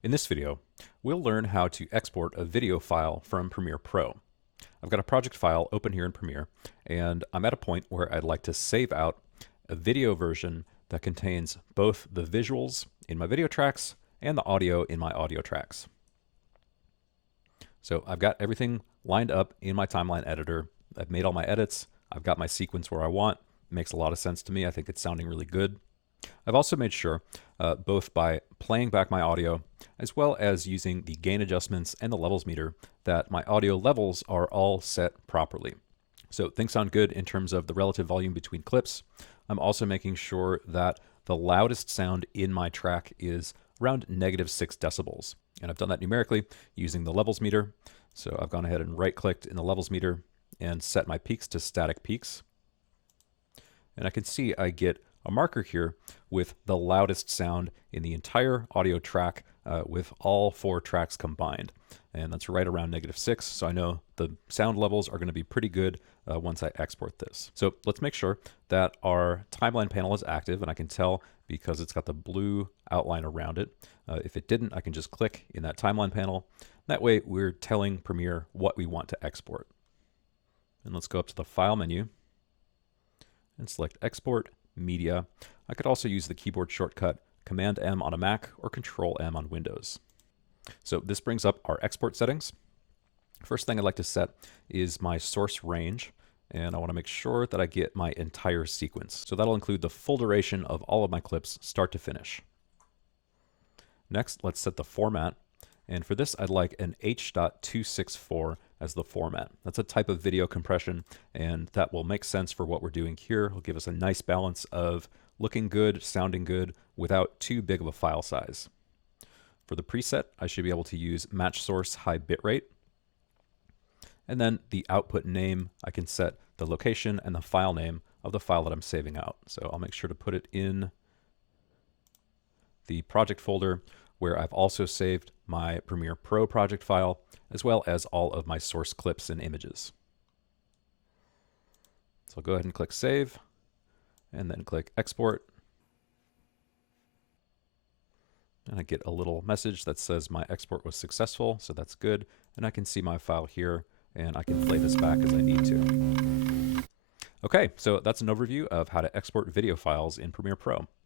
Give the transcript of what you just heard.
In this video, we'll learn how to export a video file from Premiere Pro. I've got a project file open here in Premiere, and I'm at a point where I'd like to save out a video version that contains both the visuals in my video tracks and the audio in my audio tracks. So I've got everything lined up in my timeline editor. I've made all my edits. I've got my sequence where I want. It makes a lot of sense to me. I think it's sounding really good. I've also made sure, both by playing back my audio as well as using the gain adjustments and the levels meter, that my audio levels are all set properly. So things sound good in terms of the relative volume between clips. I'm also making sure that the loudest sound in my track is around -6 decibels. And I've done that numerically using the levels meter. So I've gone ahead and right-clicked in the levels meter and set my peaks to static peaks. And I can see I get a marker here with the loudest sound in the entire audio track with all 4 tracks combined. And that's right around -6, so I know the sound levels are going to be pretty good once I export this. So let's make sure that our timeline panel is active, and I can tell because it's got the blue outline around it. If it didn't, I can just click in that timeline panel. That way we're telling Premiere what we want to export. And let's go up to the File menu and select Export Media. I could also use the keyboard shortcut Command M on a Mac or Control M on Windows. So this brings up our export settings. First thing I'd like to set is my source range, and I want to make sure that I get my entire sequence. So that'll include the full duration of all of my clips, start to finish. Next, let's set the format. And for this, I'd like an H.264 as the format. That's a type of video compression, and that will make sense for what we're doing here. It'll give us a nice balance of looking good, sounding good, without too big of a file size. For the preset, I should be able to use match source high bitrate. And then the output name, I can set the location and the file name of the file that I'm saving out. So I'll make sure to put it in the project folder where I've also saved my Premiere Pro project file, as well as all of my source clips and images. So I'll go ahead and click Save, and then click Export. And I get a little message that says my export was successful, so that's good. And I can see my file here, and I can play this back as I need to. Okay, so that's an overview of how to export video files in Premiere Pro.